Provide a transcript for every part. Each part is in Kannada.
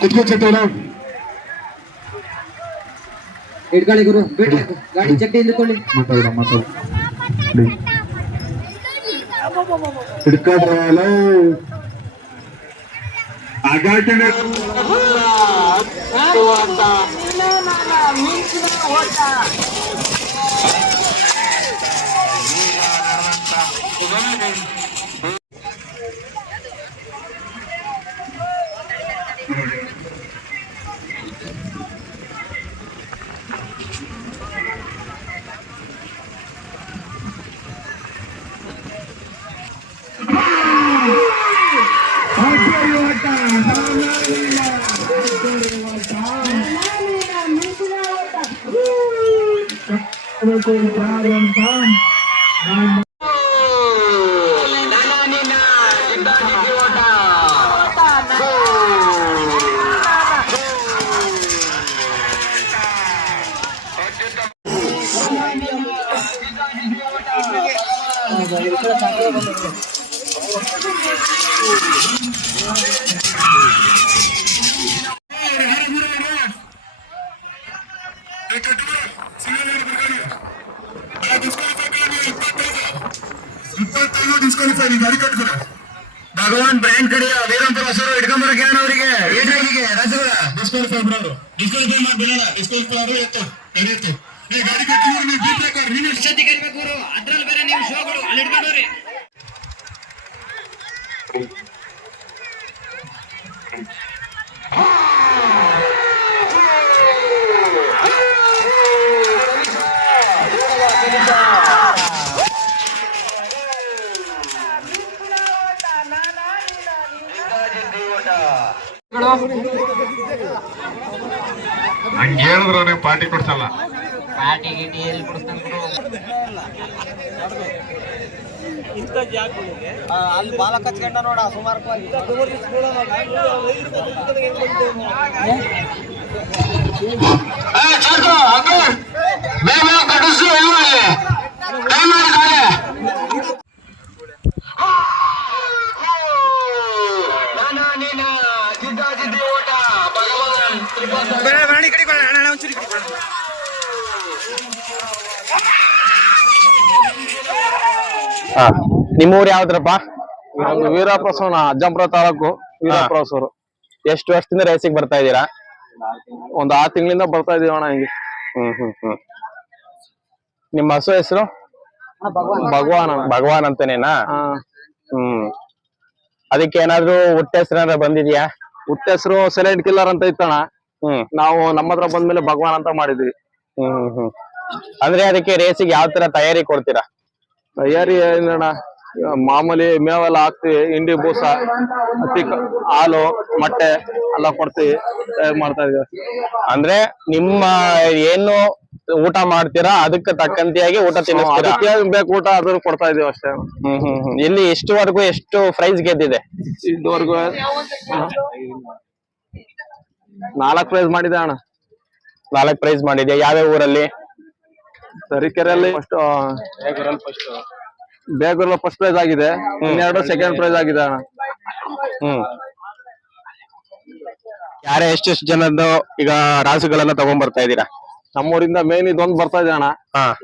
ಕುತ್ಕೋ ಚಟ್ಟೋಣ ಇಟ್ಕೊಳ್ಳಿ ಗುರು ಬಿಡಿ ಗಾಡಿ ಚಟ್ಟಿ ಹಿಡ್ಕೊಳ್ಳಿ ಮಾತಾಡ ಹಿಡ್ಕೊಂಡ್ರಲ್ಲ ಆಗಾಟನೆ ಭಗವಾನ್ ಬ್ರ್ಯಾಂಡ್ ಕಡೆ ವೀರಂಪುರ ಹೆಸರು ಇಟ್ಕೊಂಬರಕ್ಕೆ ಅವರಿಗೆ ಏಟಾಗಿಗೆ ರಾಜ್ಯಗಳ ಡಿಸ್ಕ್ವಾಲಿಫೈ ಮಾಡೋರು ಡಿಸ್ಕ್ವಾಲಿಫೈ ಮಾಡ್ಬಿಡೋಣ ಡಿಸ್ಕ್ವಾಲಿಫೈ ಅವರು ಎತ್ತು ನಡೆಯುತ್ತೆ ಗಾಡಿ ಕಟ್ಟಿದ್ರು ನೀವು ಬೀಟ್ ರೆಕಾರ್ಡ್ ನೀನು ಸತಿ ಕರಿಬೇಕು ಅದ್ರಲ್ಲಿ ಬೇರೆ ನೀವು ಶೋಗಳು ಅಲ್ಲಿ ಇಟ್ಕೊಂಡವ್ರಿ ಹಂಗೆ ಹೇಳಿದ್ರು ನೀವು ಪಾರ್ಟಿ ಕೊಡ್ಸಲ್ಲ ಪಾರ್ಟಿ ಗಿಟಿ ಎಲ್ಲಿ ಕೊಡ್ತಾನೆ ಅಲ್ಲಿ ಬಾಲ ಕಚ್ಕೊಂಡ ನೋಡ ಸುಮಾರವಾಗಿ ನಿಮ್ಮೂರು ಯಾವ್ದ್ರಪ್ಪ? ವೀರಾಪ್ರಸವನ ಅಜ್ಜಂಪುರ ತಾಲೂಕು ವೀರಾಪ್ರಸವರು. ಎಷ್ಟು ವರ್ಷದಿಂದ ರೇಸಿಗೆ ಬರ್ತಾ ಇದ್ದೀರಾ? ಒಂದು 6 ತಿಂಗಳಿಂದ ಬರ್ತಾ ಇದೀವಿ ಅಣ್ಣ ಹಿಂಗೆ. ನಿಮ್ಮ ಹಸು ಹೆಸರು? ಭಗವಾನ್ ಅಂತನೇನಾ? ಅದಕ್ಕೆ ಏನಾದ್ರು ಹುಟ್ಟ ಹೆಸರು ಬಂದಿದ್ಯಾ? ಹುಟ್ಟ ಹೆಸರು ಸೈಲೆಂಟ್ ಕಿಲ್ಲರ್ ಅಂತ ಇತ್ತಣ್ಣ. ನಾವು ನಮ್ಮ ಹತ್ರ ಬಂದ್ಮೇಲೆ ಭಗವಾನ್ ಅಂತ ಮಾಡಿದ್ವಿ. ಅಂದ್ರೆ ಅದಕ್ಕೆ ರೇಸಿಗೆ ಯಾವ ತರ ತಯಾರಿ ಕೊಡ್ತೀರಾ? ತಯಾರಿ ಏನಣ್ಣ, ಮಾಮೂಲಿ ಮೇವೆಲ್ಲ ಹಾಕ್ತಿವಿ, ಹಿಂಡಿ ಬೂಸ, ಹಾಲು, ಮೊಟ್ಟೆ ಎಲ್ಲ ಕೊಡ್ತೀವಿ, ತಯಾರು ಮಾಡ್ತಾ ಇದೀವಿ. ಅಂದ್ರೆ ನಿಮ್ಮ ಏನು ಊಟ ಮಾಡ್ತೀರಾ ಅದಕ್ಕೆ ತಕ್ಕಂತೆಯಾಗಿ ಊಟ ತಿನ್ನಿಸ್ತೀರಾ? ಬೇಕು ಊಟ ಅದ್ರ ಕೊಡ್ತಾ ಇದೀವಿ ಅಷ್ಟೇ. ಇಲ್ಲಿ ಇಷ್ಟುವರೆಗೂ ಎಷ್ಟು ಪ್ರೈಸ್ ಗೆದ್ದಿದೆ? ಇದುವರೆಗೂ 4 ಪ್ರೈಸ್ ಮಾಡಿದೆ ಅಣ್ಣ. 4 ಪ್ರೈಸ್ ಮಾಡಿದ್ಯಾ? ಯಾವ್ಯಾವ ಊರಲ್ಲಿ? ತರೀಕೆರೆಯಲ್ಲಿ ಬೇಗೂರಲ್ಲಿ ಫಸ್ಟ್ ಪ್ರೈಸ್ ಆಗಿದೆ, 2 ಸೆಕೆಂಡ್ ಪ್ರೈಸ್ ಆಗಿದೆ ಅಣ್ಣ. ಯಾರೇ ಎಷ್ಟೆಷ್ಟು ಜನದ್ದು ಈಗ ರಾಸುಗಳನ್ನ ತಗೊಂಡ್ ಬರ್ತಾ ಇದೀರಾ? ನಮ್ಮೂರಿಂದ ಮೇನ್ ಇದೊಂದು ಬರ್ತಾ ಇದೆ ಅಣ್ಣ.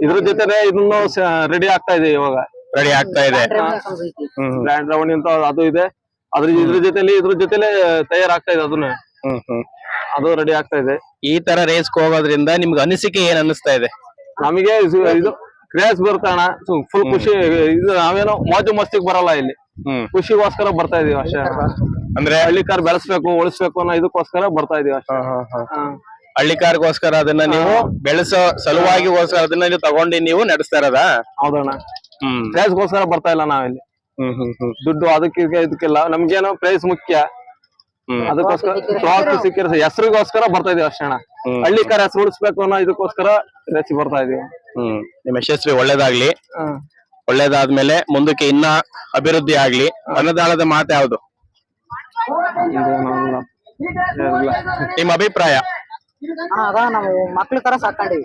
ಇದ್ರ ಜೊತೆನೆ ಇದನ್ನು ರೆಡಿ ಆಗ್ತಾ ಇದೆ, ಇವಾಗ ರೆಡಿ ಆಗ್ತಾ ಇದೆ. ಬ್ರ್ಯಾಂಡ್ ರವಣಿ ಅಂತ ಅದು ಇದೆ, ಇದ್ರ ಜೊತೆಲೆ ತಯಾರಾಗ್ತಾ ಇದೆ. ಅದನ್ನ ಅದು ರೆಡಿ ಆಗ್ತಾ ಇದೆ. ಈ ತರ ರೇಸ್ ಹೋಗೋದ್ರಿಂದ ನಿಮ್ಗೆ ಅನಿಸಿಕೆ ಏನ್ ಅನ್ನಿಸ್ತಾ ಇದೆ? ನಮಗೆ ಇದು ಕ್ರೇಜ್ ಬರ್ತಣ, ಫುಲ್ ಖುಷಿ. ಇದು ನಾವೇನೋ ಮೋಜು ಮಸ್ತಿಗೆ ಬರಲ್ಲ, ಇಲ್ಲಿ ಖುಷಿಗೋಸ್ಕರ ಬರ್ತಾ ಇದೀವಿ ಅಷ್ಟೇ. ಅಂದ್ರೆ ಹಳ್ಳಿಕಾರ್ ಬೆಳೆಸ್ಬೇಕು, ಉಳಿಸ್ಬೇಕು ಅನ್ನೋ ಇದಕ್ಕೋಸ್ಕರ ಬರ್ತಾ ಇದೀವಿ ಅಷ್ಟೇ. ಹಳ್ಳಿಕಾರ್ಗೋಸ್ಕರ ಅದನ್ನ ನೀವು ಬೆಳೆಸೋ ಸಲುವಾಗಿಗೋಸ್ಕರ ಅದನ್ನ ನೀವು ತಗೊಂಡು ನೀವು ನಡೆಸ್ತಾ ಇರೋದಾ? ಹೌದಣ್ಣ. ಪ್ರೈಸ್ಗೋಸ್ಕರ ಬರ್ತಾ ಇಲ್ಲ ನಾವಿಲ್ಲಿ. ದುಡ್ಡು ಅದಕ್ಕೆ ಇದಕ್ಕೆಲ್ಲ, ನಮ್ಗೇನೋ ಪ್ರೈಸ್ ಮುಖ್ಯ. ಅದಕ್ಕೋಸ್ಕರ ಸಿಕ್ಕಿರ ಹೆಸರಿಗೋಸ್ಕರ ಬರ್ತಾ ಇದೀವಿ ಅಷ್ಟೇ ಅಣ್ಣ. ಹಳ್ಳಿಕಾರ ಹೆಸರು ಉಳಿಸ್ಬೇಕು ಅನ್ನೋ ಇದಕ್ಕೋಸ್ಕರ ರೇಸಿ ಬರ್ತಾ ಇದೀವಿ. ನಿಮ್ಮ ಯಶಸ್ವಿ ಒಳ್ಳೇದಾಗ್ಲಿ. ಒಳ್ಳೇದಾದ್ಮೇಲೆ ಮುಂದಕ್ಕೆ ಇನ್ನ ಅಭಿವೃದ್ಧಿ ಆಗ್ಲಿ. ಅನ್ನದಾನದ ಮಾತು ಯಾವ್ದು? ನಿಮ್ಮ ಅಭಿಪ್ರಾಯ? ನಾವು ಮಕ್ಳ ತರ ಸಾಕೊಂಡಿವಿ.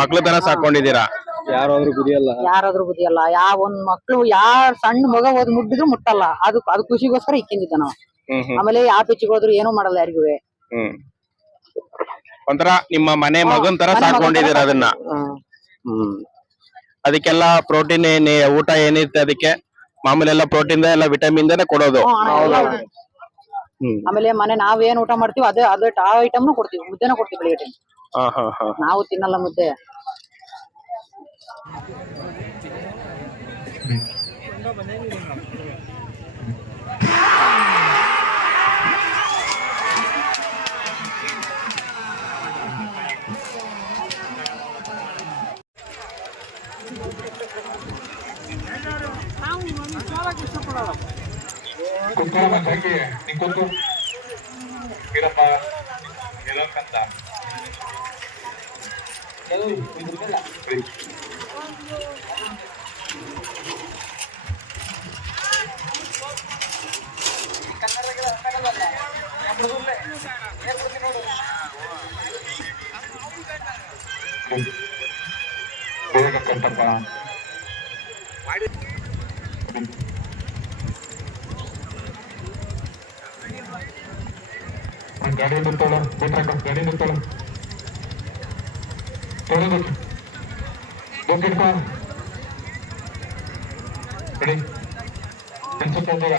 ಮಕ್ಳ ತರ ಸಾಕೊಂಡಿದ್ದೀರಾ? ಯಾರಾದ್ರೂ ಬುದಿಯಲ್ಲ. ಯಾವ ಒಂದ್ ಮಕ್ಳು ಸಣ್ಣ ಮಗ ಹೋದ್ ಮುಟ್ಟಿದ್ರು ಮುಟ್ಟಲ್ಲ. ಅದು ಖುಷಿಗೋಸ್ಕರ ಇಕ್ಕಿಂದಿದ್ದ ನಾವು. ಆಮೇಲೆ ಯಾವ ಪಿಚ್ಗೆ ಹೋದ್ರು ಏನೂ ಮಾಡಲ್ಲ ಯಾರಿಗೂ. ಒಂಥರ ನಿಮ್ಮ ಮನೆ ಮಗನ್ ತರ ಸಾಕೊಂಡಿದೀರ ಅದನ್ನ. ಅದಕ್ಕೆಲ್ಲ ಪ್ರೋಟೀನ್ ಊಟ ಏನಿರುತ್ತೆ ಅದಕ್ಕೆ ಮಾಮೂಲಿ ಎಲ್ಲ ಪ್ರೋಟೀನ್ ಎಲ್ಲ ವಿಟಮಿನ್ ಕೊಡೋದು. ಆಮೇಲೆ ಮನೆ ನಾವ್ ಏನ್ ಊಟ ಮಾಡ್ತೀವಿ ಅದೇ ಆ ಐಟಮ್ನು ಕೊಡ್ತೀವಿ, ಮುದ್ದೆನ ಕೊಡ್ತೀವಿ ಬೆಳಿಗ್ಗೆ ಟೈಮ್. ನಾವು ತಿನ್ನಲ್ಲ ಮುದ್ದೆ. ಕುತ್ಕೊಳ್ಳಮ್ಮ ತಂಗಿ, ನೀನ್ ಕೂತು ಇರಪ್ಪ ಇರೋಕ್ಕಂತ ಬೇಗ ಕಟ್ಟಪ್ಪ. ಗಾಡಿ ನಿಂತೋಳ ಗಾಡಿ ನಿಂತೋಳ ತೊಳೆದು ದುಡ್ಡಿಡ್ಕೊ ರೆಡಿ ಕೆಲ್ಸಕ್ಕೆ ಹೋಗೋದ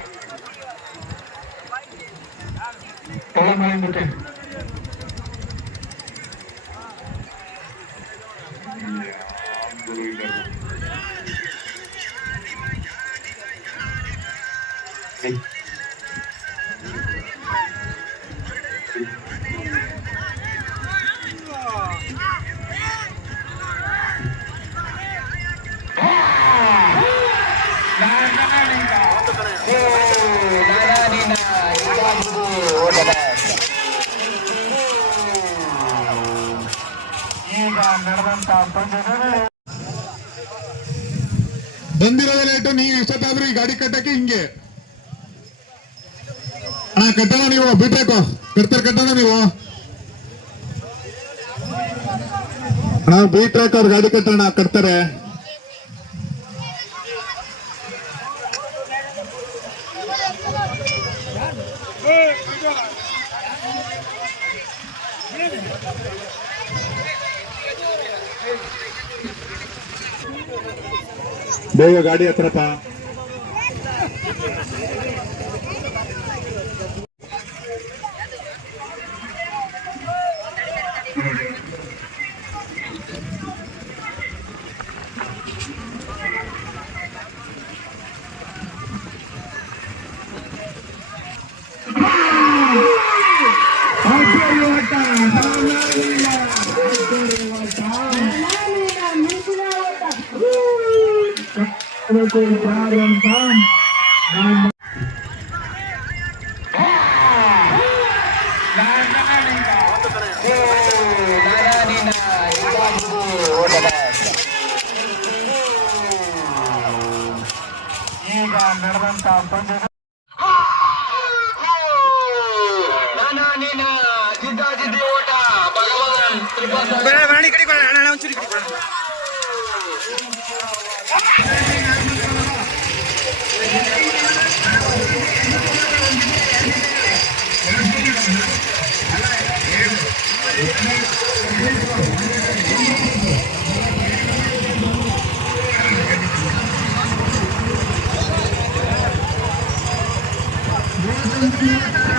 ತೊಳೆ ಮಾಡಿ ಬಿಟ್ಟೆ. ಬಂದಿರೋದೇ ಲೇಟು. ನೀವು ಇಷ್ಟೊತ್ತಾದ್ರೂ ಈ ಗಾಡಿ ಕಟ್ಟಕ್ಕೆ ಹಿಂಗೆ ಕಟ್ಟೋಣ. ನೀವು ಬಿಟ್ಬೇಕು ಕಟ್ತಾರ ನೀವು ಬೀಟ್ರಾಕ್ ಅವ್ರ ಗಾಡಿ ಕಟ್ಟೋಣ ಕಟ್ತಾರೆ. ಬೇಗ ಗಾಡಿ ಹತ್ರಪ್ಪ. ಈಗ ನಡೆದಂತ ಪಂದ್ಯ Thank you.